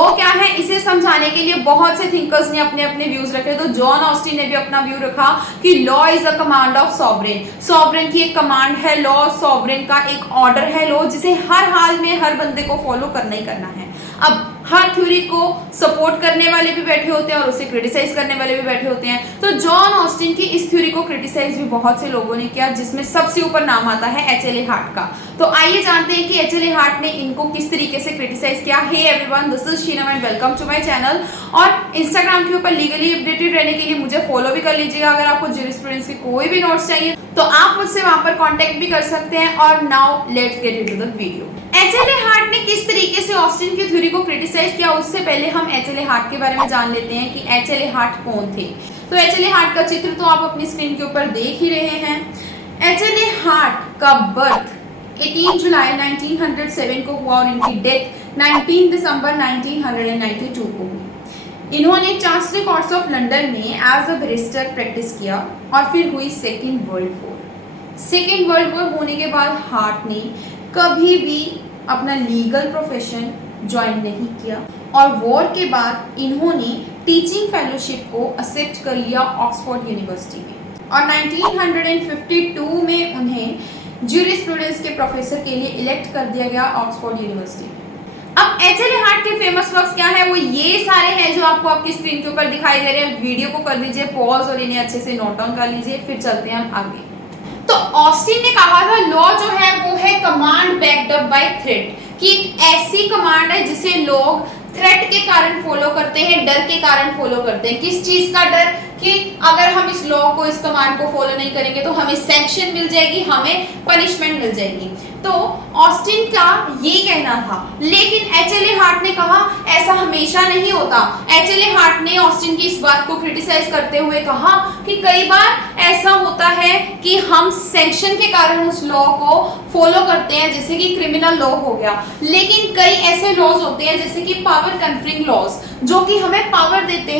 Law क्या है इसे समझाने के लिए बहुत से थिंकर्स ने अपने अपने व्यूज रखे। तो जॉन ऑस्टिन ने भी अपना व्यू रखा कि law is a command of sovereign. Sovereign की एक कमांड है लॉ, सॉवरेन का एक ऑर्डर है लॉ, जिसे हर हाल में हर बंदे को फॉलो करना ही करना है। अब हर थ्योरी को सपोर्ट करने वाले भी बैठे होते हैं और उसे क्रिटिसाइज करने वाले भी बैठे होते हैं। तो जॉन ऑस्टिन की इस थ्योरी को क्रिटिसाइज भी बहुत से लोगों ने किया, जिसमें सबसे ऊपर नाम आता है एचएलए हार्ट का। तो आइए जानते हैं कि एचएलए हार्ट ने इनको किस तरीके से क्रिटिसाइज किया। Hey everyone, this is Sheenam and welcome to my channel. और इंस्टाग्राम के ऊपर लीगली अपडेटेड रहने के लिए मुझे फॉलो भी कर लीजिएगा। अगर आपको ज्यूरिस्प्रूडेंस के कोई भी नोट्स चाहिए तो आप मुझसे वहां पर कांटेक्ट भी कर सकते हैं। और now let's get into the video. HLA heart ने किस तरीके से ऑस्टिन की थ्योरी को क्रिटिसाइज किया, उससे पहले हम एचएलए हार्ट के बारे में जान लेते हैं कि एचएलए हार्ट कौन थे। तो एचएलए हार्ट का चित्र तो आप अपनी स्क्रीन के ऊपर देख ही रहे हैं। एचएलए हार्ट का बर्थ 18 जुलाई 1907 को हुआ और इनकी डेथ 19 दिसंबर 1992 को हुई। इन्होंने चांसलरी कोर्ट्स ऑफ लंदन में एज अ बैरिस्टर प्रैक्टिस किया और फिर हुई second world war. Second world war होने के बाद हार्ट ने कभी भी अपना लीगल प्रोफेशन ज्वाइन नहीं किया और वॉर के बाद इन्होंने टीचिंग फेलोशिप को एक्सेप्ट कर लिया ऑक्सफोर्ड यूनिवर्सिटी में और 1952 में उन्हें ज्यूरिस्प्रूडेंस के प्रोफेसर के लिए इलेक्ट कर दिया गया ऑक्सफोर्ड यूनिवर्सिटी में। अब एचएलए हार्ट के फेमस वर्क्स क्या है, वो ये सारे हैं जो आपको आपकी स्क्रीन के ऊपर दिखाई दे रहे हैं। वीडियो को कर दीजिए पॉज और इन्हें अच्छे से नोट डाउन कर लीजिए, फिर चलते हैं हम आगे। तो ऑस्टिन ने कहा था लॉ जो है वो है command backed up by threat, कि एक ऐसी कमांड है जिसे लोग थ्रेट के कारण फॉलो करते हैं, डर के कारण फॉलो करते हैं। किस चीज का डर, कि अगर हम इस लॉ को, इस कमांड को फॉलो नहीं करेंगे तो हमें सैंक्शन मिल जाएगी, हमें पनिशमेंट मिल जाएगी। तो ऑस्टिन का ये कहना था, लेकिन एचएलए हार्ट ने कहा ऐसा हमेशा नहीं होता। एचएलए हार्ट ने ऑस्टिन की इस बात को क्रिटिसाइज करते हुए कहा कि कई बार ऐसा होता है कि हम सैंक्शन के कारण उस लॉ को फॉलो करते हैं, जैसे कि क्रिमिनल लॉ हो गया, लेकिन कई ऐसे लॉज होते हैं जैसे कि पावर कन्फरिंग लॉज, जो कि हमें पावर देते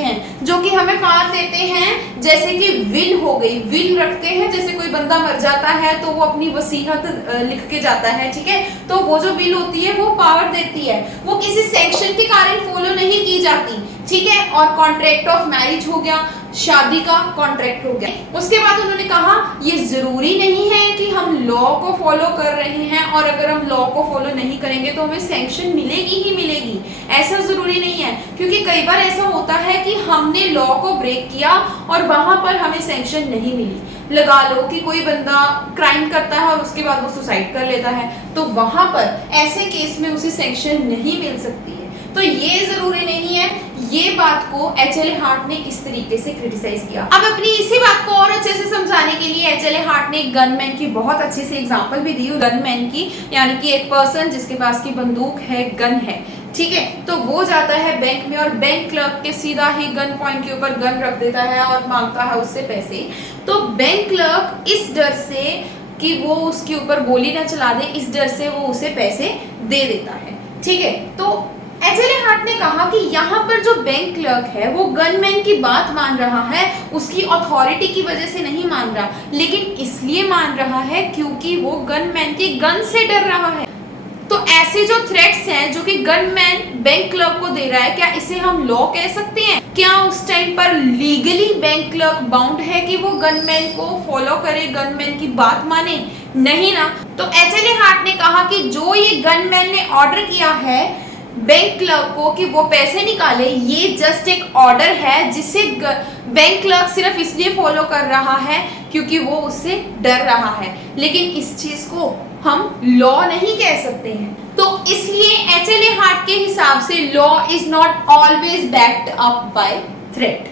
हैं, जैसे कि विल हो गई, विल रखते हैं। जैसे कोई बंदा मर जाता है तो वो अपनी वसीयत लिख के जाता है, ठीक है, तो वो जो विल होती है वो पावर देती है, वो किसी सैंक्शन के कारण फॉलो नहीं की जाती, ठीक है। और कॉन्ट्रैक्ट ऑफ मैरिज हो गया, शादी का कॉन्ट्रैक्ट हो गया। उसके बाद उन्होंने कहा ये जरूरी नहीं है कि हम लॉ को फॉलो कर रहे हैं और अगर हम लॉ को फॉलो नहीं करेंगे तो हमें सैंक्शन मिलेगी ही मिलेगी, ऐसा जरूरी नहीं है। क्योंकि कई बार ऐसा होता है कि हमने लॉ को ब्रेक किया और वहां पर हमें सैंक्शन नहीं मिली। लगा लो कि कोई बंदा क्राइम करता है और उसके बाद वो सुसाइड कर लेता है, तो वहां पर ऐसे केस में उसे सैंक्शन नहीं मिल सकती है। तो ये जरूरी नहीं है, ये बात को एचएलए हार्ट ने इस तरीके से क्रिटिसाइज किया। अब अपनी इसी बात को और अच्छे से समझाने के लिए एचएलए हार्ट ने गनमैन की बहुत अच्छे से एग्जांपल भी दी। गनमैन की यानी कि एक पर्सन जिसके पास की बंदूक है, गन है, ठीक है, तो वो जाता है बैंक में और बैंक क्लर्क के सीधा ही गन पॉइंट के ऊपर गन रख देता है और मांगता है उससे पैसे। तो बैंक क्लर्क इस डर से कि वो उसके ऊपर गोली ना चला दे, इस डर से वो उसे पैसे दे देता है, ठीक है। तो एचएलए हार्ट ने कहा कि यहाँ पर जो बैंक क्लर्क है वो गनमैन की बात मान रहा है, उसकी अथॉरिटी की वजह से नहीं मान रहा, लेकिन इसलिए मान रहा है क्योंकि वो गनमैन की गन से डर रहा है। तो ऐसे जो थ्रेट्स हैं जो कि गनमैन बैंक क्लर्क को दे रहा है, क्या इसे हम लॉ कह सकते हैं? क्या उस टाइम पर लीगली बैंक क्लर्क बाउंड है कि वो गनमैन को फॉलो करे, गनमैन की बात माने? नहीं ना। तो एचएलए हार्ट ने कहा कि जो ये गनमैन ने ऑर्डर किया है बैंक क्लर्क को कि वो पैसे निकाले, ये जस्ट एक ऑर्डर है जिसे बैंक क्लर्क सिर्फ इसलिए फॉलो कर रहा है क्योंकि वो उससे डर रहा है, लेकिन इस चीज को हम लॉ नहीं कह सकते हैं। तो इसलिए एचएलए हार्ट के हिसाब से law is not always backed up by threat.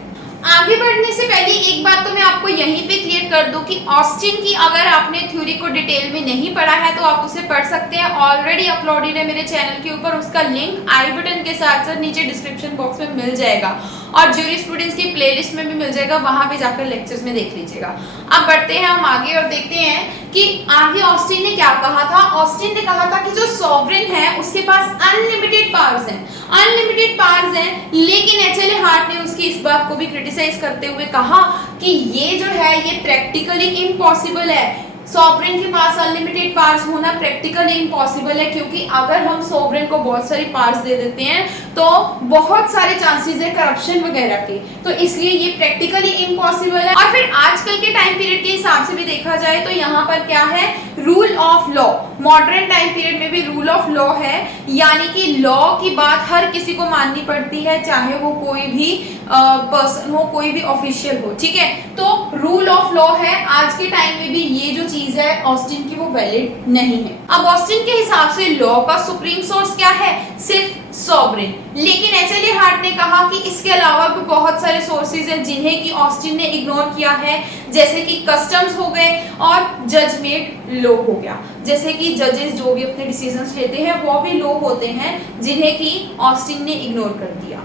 आगे बढ़ने से पहले एक बात तो मैं आपको यहीं पे क्लियर कर दूं कि ऑस्टिन की अगर आपने थ्योरी को डिटेल में नहीं पढ़ा है तो आप उसे पढ़ सकते हैं, ऑलरेडी अपलोडेड है मेरे चैनल के ऊपर। उसका लिंक आई बटन के साथ साथ नीचे डिस्क्रिप्शन बॉक्स में मिल जाएगा और ज्यूरिस्प्रूडेंस की प्लेलिस्ट में भी मिल जाएगा, वहां पे जाकर लेक्चर्स में देख लीजिएगा। अब बढ़ते हैं हम आगे और देखते हैं कि आगे ऑस्टिन ने क्या कहा था। ऑस्टिन ने कहा था कि जो सॉवरेन है उसके पास अनलिमिटेड पावर्स हैं, लेकिन एचएलए हार्ट ने उसकी इस बात को भी क्रिटिसाइज करते हुए कहा कि ये जो है ये प्रैक्टिकली इम्पॉसिबल है। सॉवरेन के पास अनलिमिटेड पावर्स होना प्रैक्टिकली इम्पॉसिबल है, क्योंकि अगर हम सॉवरेन को बहुत सारी पावर्स दे देते हैं तो बहुत सारे चांसेस है करप्शन वगैरह के, तो इसलिए ये प्रैक्टिकली इम्पॉसिबल है। और फिर आजकल के टाइम पीरियड के हिसाब से भी देखा जाए तो यहाँ पर क्या है, rule of law. Modern time period में भी रूल ऑफ लॉ है, यानी कि लॉ की बात हर किसी को माननी पड़ती है, चाहे वो कोई भी पर्सन हो, कोई भी ऑफिशियल हो, ठीक है। तो रूल ऑफ लॉ है। आज के टाइम में भी ये जो चीज है ऑस्टिन की, वो वैलिड नहीं है। अब ऑस्टिन के हिसाब से लॉ का सुप्रीम सोर्स क्या है, सिर्फ सॉवरेन। लेकिन एचएल हार्ट ने कहा कि इसके अलावा भी बहुत सारे सोर्सेज हैं जिन्हें कि ऑस्टिन ने इग्नोर किया है, जैसे कि कस्टम्स हो गए और जजमेंट लॉ हो गया। जैसे कि जजेस जो भी अपने डिसीजंस लेते हैं वो भी लॉ होते हैं जिन्हें कि ऑस्टिन ने इग्नोर कर दिया।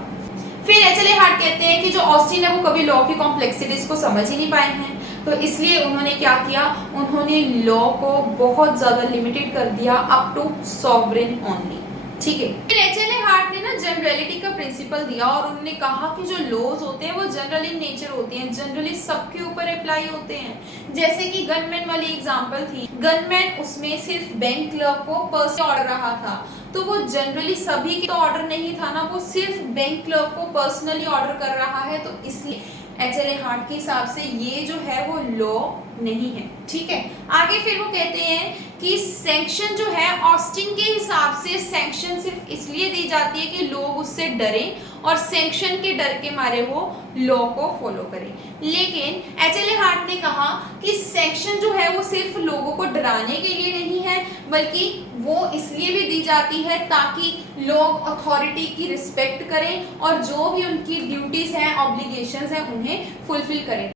फिर एचएल हार्ट कहते हैं कि जो ऑस्टिन है वो कभी लॉ की कॉम्प्लेक्सिटीज को समझ ही नहीं पाए हैं, तो इसलिए उन्होंने क्या किया, उन्होंने लॉ को बहुत ज्यादा लिमिटेड कर दिया अप टू सॉवरेन ओनली, ठीक है। फिर एचएल हार्ट ने ना जनरलिटी का प्रिंसिपल दिया और उन्होंने कहा कि जो लॉज होते हैं वो जनरल इन नेचर होते हैं, जनरली सबके ऊपर अप्लाई होते हैं। जैसे कि गनमैन वाली एग्जांपल थी, गनमैन उसमें सिर्फ बैंक क्लर्क को पर्सनली ऑर्डर रहा था, तो वो जनरली सभी की तो ऑर्डर नहीं था ना, वो सिर्फ बैंक क्लर्क को पर्सनली ऑर्डर कर रहा है, तो इसलिए एचएल हार्ट के हिसाब से ये जो है वो लॉ नहीं है, ठीक है। आगे फिर वो कहते हैं कि सैंक्शन जो है ऑस्टिन के हिसाब से सैंक्शन सिर्फ इसलिए दी जाती है कि लोग उससे डरें और सैंक्शन के डर के मारे वो लॉ को फॉलो करें। लेकिन एचएल हार्ट ने कहा कि सैंक्शन जो है वो सिर्फ लोगों को डराने के लिए नहीं है, बल्कि वो इसलिए भी दी जाती है ताकि लोग अथॉरिटी की रिस्पेक्ट करें और जो भी उनकी ड्यूटीज हैं, ऑब्लिगेशंस हैं, उन्हें फुलफिल करें।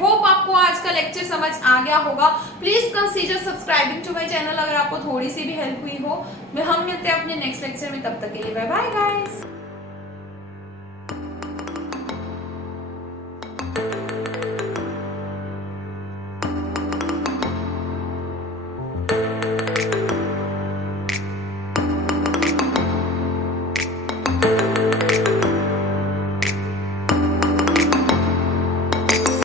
होप आपको आज का लेक्चर समझ आ गया होगा। Please consider subscribing to my channel अगर आपको थोड़ी सी भी हेल्प हुई हो। हम मिलते हैं अपने नेक्स्ट लेक्चर में, तब तक के लिए बाय बाय गाइस।